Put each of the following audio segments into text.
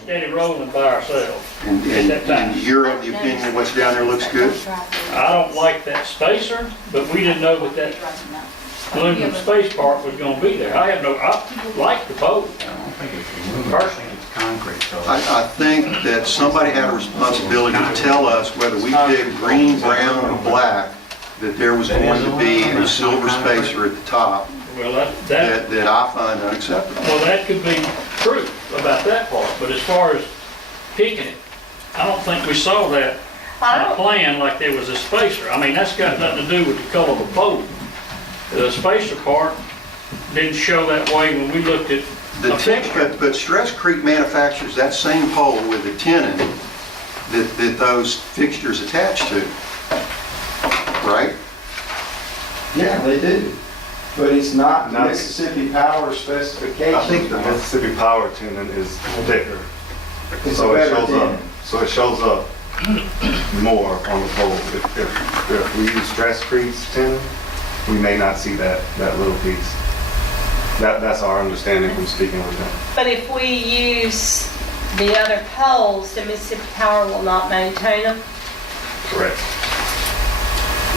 steady rolling by ourselves. And you're of the opinion what's down there looks good? I don't like that spacer, but we didn't know what that aluminum space part was gonna be there. I like the pole. Personally. I think that somebody had a responsibility to tell us whether we picked green, brown, or black, that there was going to be a silver spacer at the top Well, that I find unacceptable. well, that could be true about that part, but as far as picking it, I don't think we saw that on the plan like there was a spacer. I mean, that's got nothing to do with the color of the pole. The spacer part didn't show that way when we looked at a picture. But Stress Creek manufactures that same pole with a tenon that those fixtures attach to, right? Yeah, they do. But it's not the Mississippi Power specification. I think the Mississippi Power tenon is thicker. It's So a it better shows up, tenon. so it shows up more on the pole. If we use Stress Creek's tenon, we may not see that little piece. That's our understanding from speaking with them. But if we use the other poles, the Mississippi Power will not maintain them? Correct.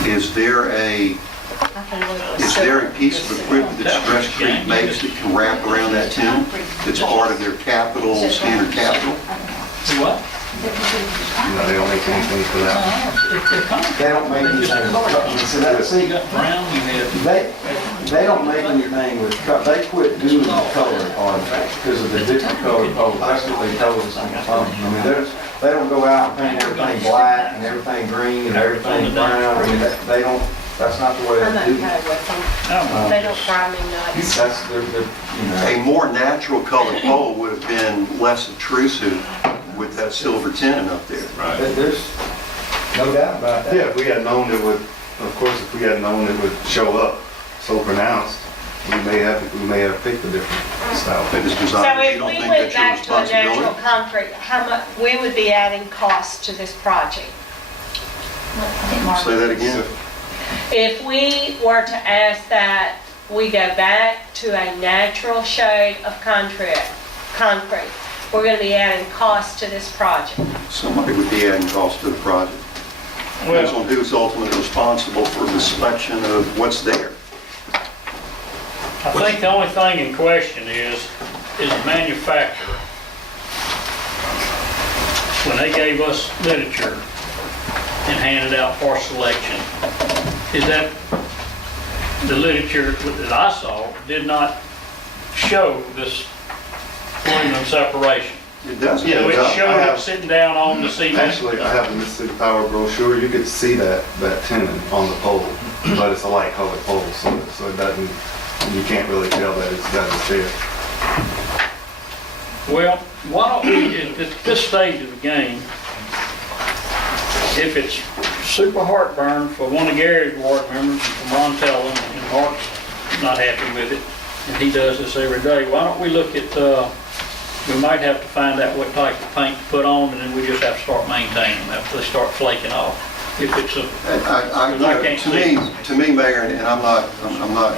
Is there a piece of equipment that Stress Creek makes that can wrap around that tenon that's part of their capital, standard capital? What? No, they don't make anything for that. They don't make anything with color. See, Brown, you had. they don't make anything with color. They quit doing the color part because of the different color poles. That's what they told us on the phone. I mean, they don't go out and paint everything black and everything green and everything brown. I mean, they don't, that's not the way I'm not they do okay it. with them. They don't drive me nuts. That's, you know. A more natural colored pole would have been less obtrusive with that silver tenon up there. There's no doubt about that. Yeah, if we had known it would, of course, if we had known it would show up so pronounced, we may have picked a different style. That is So designed, you if don't we think went that's your back to a natural responsibility? concrete, how much, we would be adding cost to this project? Say that again? If we were to ask that we go back to a natural shade of concrete, we're going to be adding cost to this project. Somebody would be adding cost to the project. Depends on who's ultimately responsible for the selection of what's there. I think the only thing in question is the manufacturer. When they gave us literature and handed out for selection, is that the literature that I saw did not show this aluminum separation. It doesn't. Yeah, it I showed have- it sitting down on the cement. Actually, I have the Mississippi Power brochure. You could see that tenon on the pole, but it's a light colored pole, so it doesn't, you can't really tell that it's there. Well, why don't we, at this stage of the game, if it's super heartburn for one of Gary's ward members, and for Montel, and Mark's not happy with it, and he does this every day, why don't we look at, we might have to find out what type of paint to put on, and then we just have to start maintaining them after they start flaking off. If it's a, I can't see. To me, Mayor, and I'm not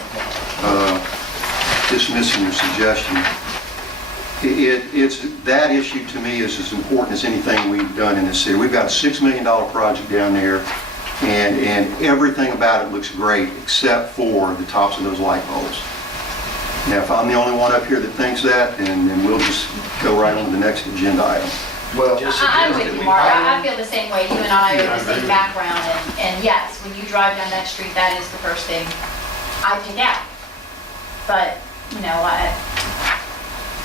dismissing your suggestion, it's, that issue to me is as important as anything we've done in this city. We've got a $6 million project down there, and everything about it looks great except for the tops of those light poles. Now, if I'm the only one up here that thinks that, then we'll just go right on to the next agenda item. Well, I'm with you, Mark. I feel the same way. You and I are the same background, and yes, when you drive down that street, that is the first thing I pick out. But, you know,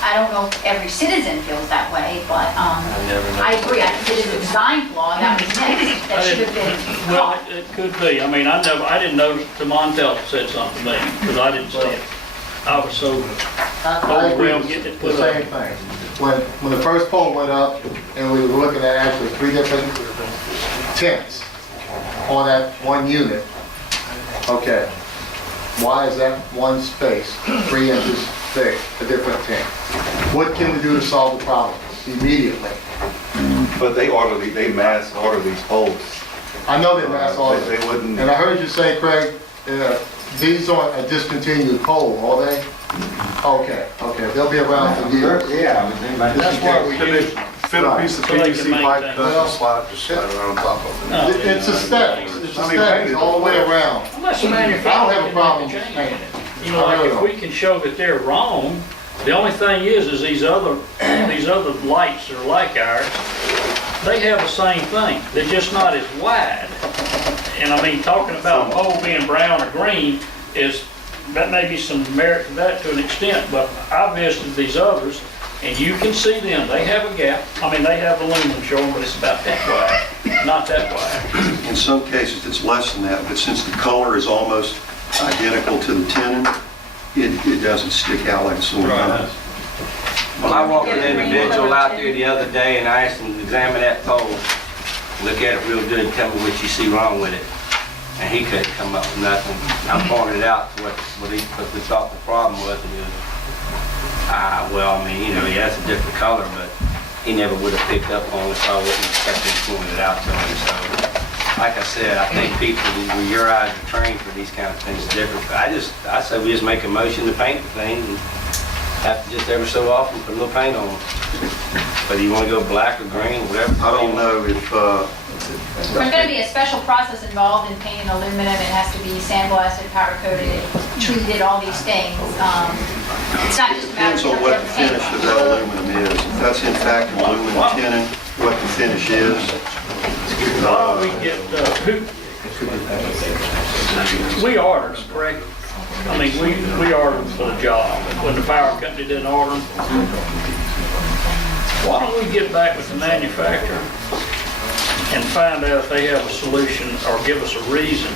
I don't know if every citizen feels that way, but I agree. I think it is a design flaw that was missed, that should have been well, caught. it could be. I mean, I didn't know the Montel said something to me, because I didn't see it. I was so I agree overwhelmed with getting it the put same up. thing. When the first pole went up and we were looking at actually 3 different tents on that one unit, okay, why is that one space 3 inches thick, a different tent? What can we do to solve the problem immediately? But they mass order these poles. I know they mass all They wouldn't. And I heard you say, Craig, these aren't a discontinued pole, are they? Okay, they'll be around for years. Yeah, but anybody. That's why we use, Fit a piece of So they can PVC pipe, maintain. cut and slide, just slide it on top of it. no. It's aesthetics, it's I mean, aesthetics painted. all the way around. Unless the I don't manufacturer have a problem can with change it. painting. You know, like if we can show that they're wrong, the only thing is these other lights that are like ours, they have the same thing. They're just not as wide. And I mean, talking about a pole being brown or green is, that may be some merit to that to an extent, but I visited these others and you can see them. They have a gap. I mean, they have aluminum showing, but it's about that wide, not that wide. In some cases, it's less than that, but since the color is almost identical to the tenon, it doesn't stick out like a sore thumb. Well, I walked an individual out there the other day and I asked him to examine that pole, look at it real good and tell me what you see wrong with it. And he couldn't come up with nothing. I pointed out what we thought the problem was, and he was, well, I mean, you know, he has a different color, but he never would have picked up on it, so I wouldn't have kept him pointing it out to him. So, like I said, I think people, with your eyes are trained for these kind of things different. But I say we just make a motion to paint the thing and have to just every so often put a little paint on them. Whether you want to go black or green, whatever. I don't know if, There's going to be a special process involved in painting aluminum. It has to be sandblasted, powder coated, treated, all these things. It's not just a matter depends of on what the paint. finish of that aluminum is. If that's in fact an aluminum tenon, what the finish is. Why don't we get, we ordered them, correct? I mean, we ordered them for the job. When the power company didn't order them, why don't we get back with the manufacturer and find out if they have a solution or give us a reason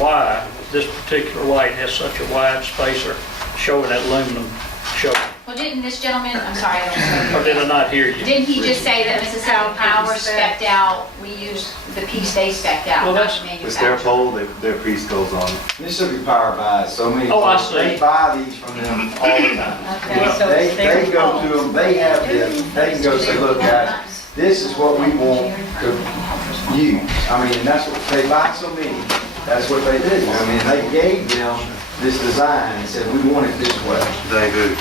why this particular light has such a wide spacer showing that aluminum showing. Well, didn't this gentleman, I'm sorry, I don't Or did I not hear you? Didn't he just say that Mississippi Power spec'd out, we used the piece they spec'd out, Well, not that's- the It's their manufacturer? pole, their piece goes on. Mississippi Power buys so many. Oh, I poles. see. They buy these from them all the time. Okay, so it's their They go fault. to them, they have this, they can go say, look guys, this is what we want to use. I mean, and that's what, they buy so many, that's what they do. I mean, they gave them this design and said, we want it this way. They do.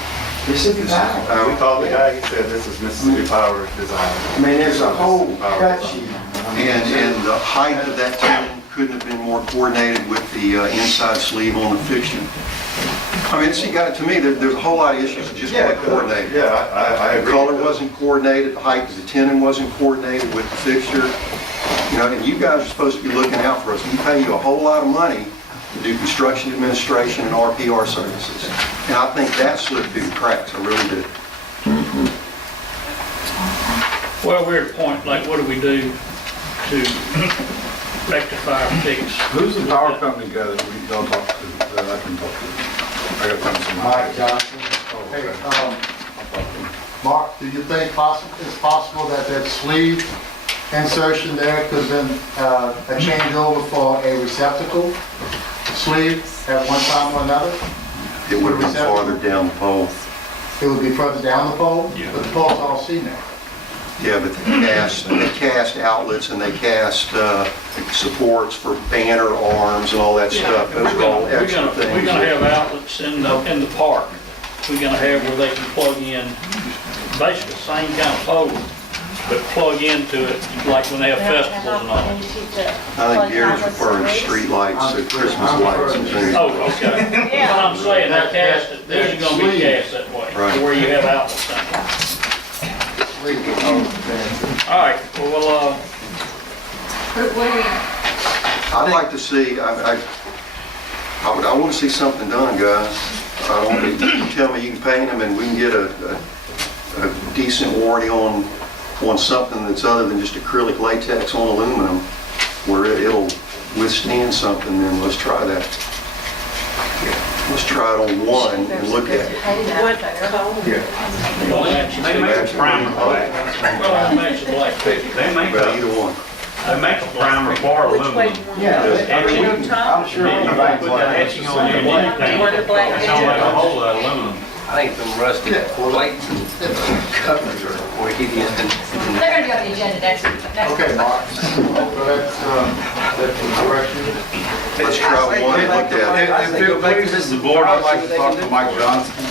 Mississippi Power. We called the guy, he said, this is Mississippi Power design. I mean, there's a whole cut sheet. I mean, And the height of that tenon couldn't have been more coordinated with the inside sleeve on the fixture. I mean, see, to me, there's a whole lot of issues that just weren't coordinated. Yeah, I The agree. color wasn't coordinated, the height of the tenon wasn't coordinated with the fixture. You know, and you guys are supposed to be looking out for us. We pay you a whole lot of money to do construction administration and RPR services. And I think that slipped through the cracks, I really do. Well, we're at a point, like, what do we do to rectify or fix? Who's the power company guy that we don't talk to, that I can talk to? I gotta find somebody. Mike Johnson. Hey, Mark, do you think it's possible that that sleeve insertion there could have been a changeover for a receptacle sleeve at one time or another? It would have been farther down the pole. It would be further down the pole? Yeah. But the pole's all seen now. Yeah, but they cast outlets and they cast supports for banner arms and all that stuff. Those are all extra We're things. gonna have outlets in the park. We're gonna have where they can plug in, basically the same kind of pole, but plug into it like when they have festivals and all. I think Gary's referring to street lights, Christmas lights and things. Oh, okay. But I'm saying they cast it, these are gonna be cast that way, Right. to where you have outlets in. All right, well, What do we, I'd like to see, I want to see something done, guys. I want you to tell me you can paint them and we can get a decent warranty on something that's other than just acrylic latex on aluminum, where it'll withstand something, then let's try that. Let's try it on one and look at it. What color? They make a primer black. well, I mentioned black picture. They make Well, a, either one. they make a primer for Which way aluminum. do you want? Yeah, I mean, On top? I'm sure You anybody's put that like. etching on your anything. You want the black It's gonna make a picture? hole of aluminum. I think them rusted plates and covers are where he is. they're gonna be on the agenda next week. Okay, Mark. So that's the direction. Let's try one and look at it. If it pleases the board, I'd like to talk to Mike Johnson.